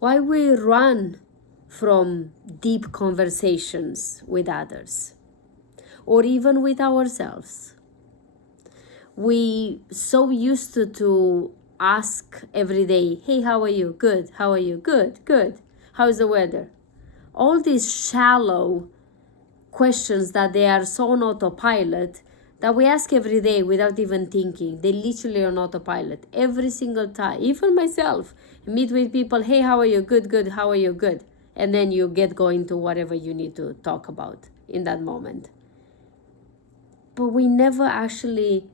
Why we run from deep conversations with others or even with ourselves. We so used to ask every day, hey, how are you? Good. How are you? Good, good. How's the weather? All these shallow questions that they are so on autopilot that we ask every day without even thinking. They literally are on autopilot every single time. Even myself, meet with people, hey, how are you? Good, good. How are you? Good. And then you get going to whatever you need to talk about in that moment. But we never actually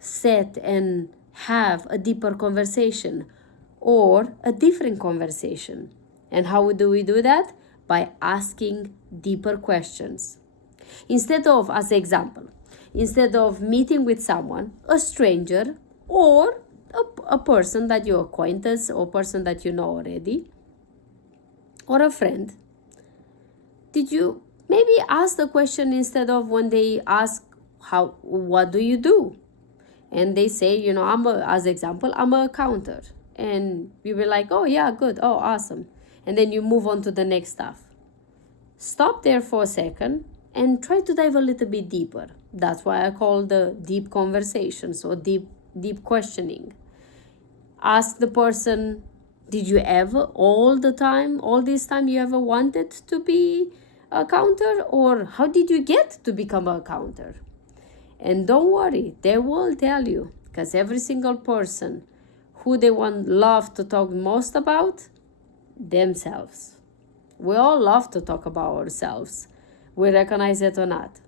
sit and have a deeper conversation or a different conversation. And how do we do that? By asking deeper questions. Instead of, as an example, instead of meeting with someone, a stranger, or a person that you acquaintance or person that you know already, or a friend, did you maybe ask the question instead of when they ask, what do you do? And they say, as example, I'm a counter. And you be like, oh yeah, good, oh awesome. And then you move on to the next stuff. Stop there for a second and try to dive a little bit deeper. That's why I call the deep conversations or deep questioning. Ask the person, did you ever, all this time you ever wanted to be a counter? Or how did you get to become a counter? And don't worry, they will tell you, because every single person who they love to talk most about, themselves. We all love to talk about ourselves. We recognize it or not.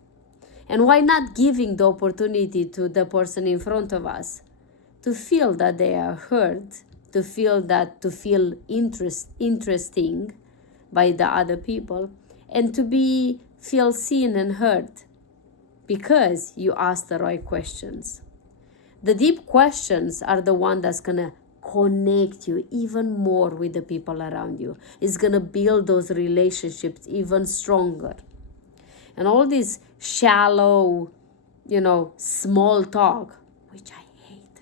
And why not giving the opportunity to the person in front of us to feel that they are heard, to feel interesting by the other people, and to feel seen and heard because you ask the right questions. The deep questions are the one that's gonna connect you even more with the people around you. It's gonna build those relationships even stronger. And all this shallow, small talk, which I hate,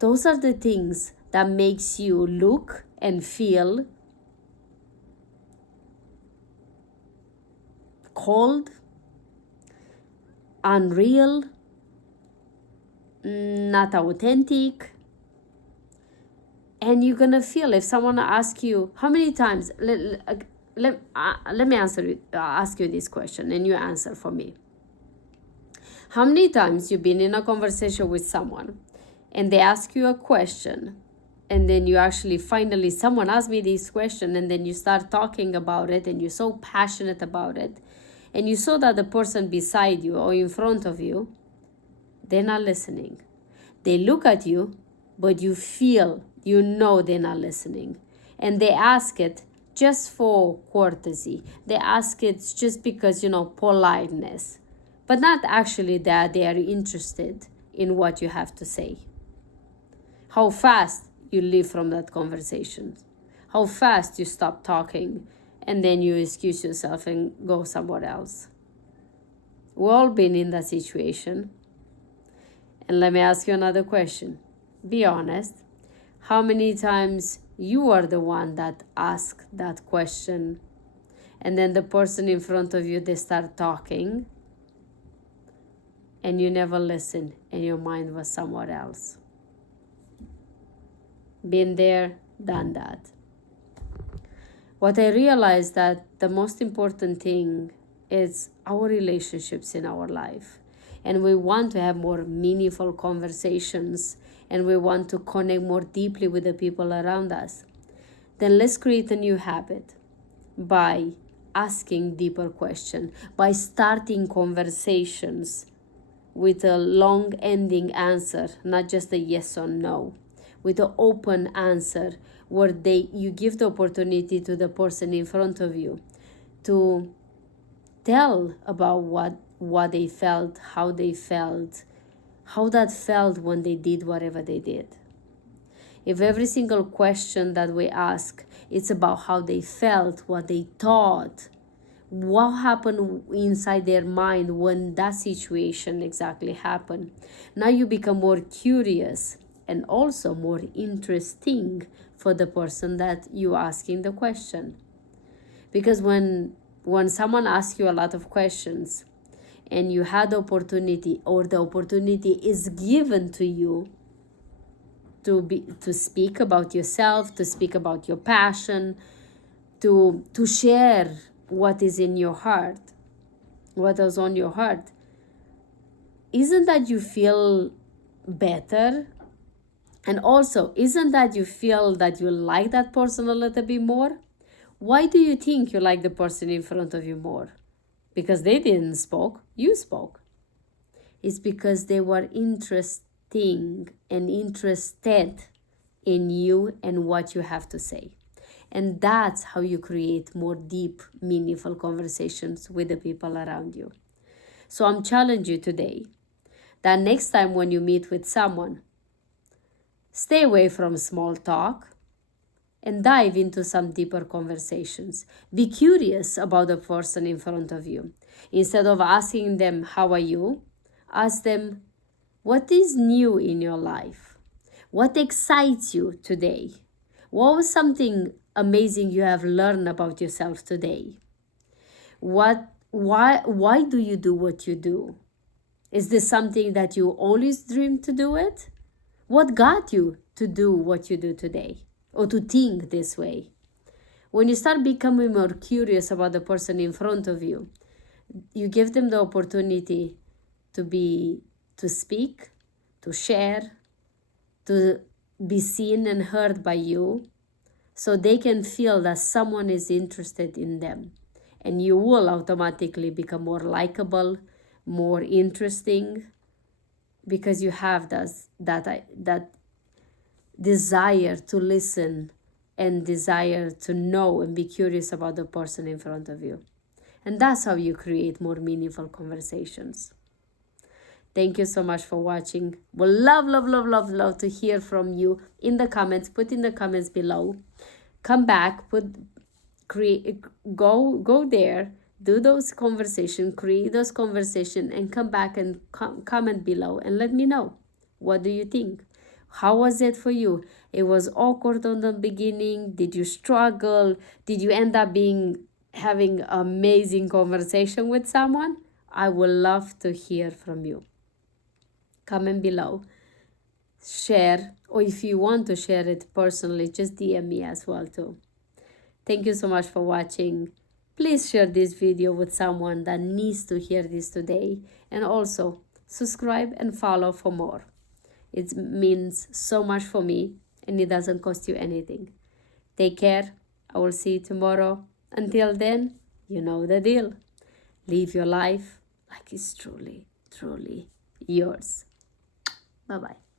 those are the things that makes you look and feel cold, unreal, not authentic. And you're gonna feel, if someone asks you, how many times, let me ask you this question and you answer for me. How many times you've been in a conversation with someone and they ask you a question, and then you actually finally, someone asked me this question, and then you start talking about it and you're so passionate about it, and you saw that the person beside you or in front of you, they're not listening. They look at you, but you feel, they're not listening. And they ask it just for courtesy. They ask it just because, politeness, but not actually that they are interested in what you have to say. How fast you leave from that conversation. How fast you stop talking and then you excuse yourself and go somewhere else. We've all been in that situation. And let me ask you another question. Be honest. How many times you are the one that asked that question, and then the person in front of you, they start talking, and you never listen, and your mind was somewhere else? Been there, done that. What I realized that the most important thing is our relationships in our life. And we want to have more meaningful conversations, and we want to connect more deeply with the people around us. Then let's create a new habit by asking deeper questions, by starting conversations with a long ending answer, not just a yes or no, with an open answer where you give the opportunity to the person in front of you to tell about what they felt, how that felt when they did whatever they did. If every single question that we ask, it's about how they felt, what they thought, what happened inside their mind when that situation exactly happened. Now you become more curious and also more interesting for the person that you asking the question. Because when someone asks you a lot of questions and you had the opportunity, or the opportunity is given to you to speak about yourself, to speak about your passion, to share what is in your heart, what is on your heart, isn't that you feel better? And also, isn't that you feel that you like that person a little bit more? Why do you think you like the person in front of you more? Because they didn't spoke, you spoke. It's because they were interesting and interested in you and what you have to say. And that's how you create more deep, meaningful conversations with the people around you. So I'm challenging you today that next time when you meet with someone, stay away from small talk and dive into some deeper conversations. Be curious about the person in front of you. Instead of asking them, how are you? Ask them, what is new in your life? What excites you today? What was something amazing you have learned about yourself today? Why do you do what you do? Is this something that you always dreamed to do it? What got you to do what you do today, or to think this way? When you start becoming more curious about the person in front of you, you give them the opportunity to speak, to share, to be seen and heard by you, so they can feel that someone is interested in them. And you will automatically become more likable, more interesting, because you have that desire to listen and desire to know and be curious about the person in front of you. And that's how you create more meaningful conversations. Thank you so much for watching. Would love to hear from you in the comments. Put in the comments below. Come back, go there, do those conversations, create those conversations, and come back and comment below and let me know. What do you think? How was it for you? It was awkward on the beginning. Did you struggle? Did you end up having amazing conversation with someone? I would love to hear from you. Comment below, share, or if you want to share it personally, just DM me as well too. Thank you so much for watching. Please share this video with someone that needs to hear this today, and also subscribe and follow for more. It means so much for me, and it doesn't cost you anything. Take care. I will see you tomorrow. Until then, you know the deal. Live your life like it's truly, truly yours. Bye-bye.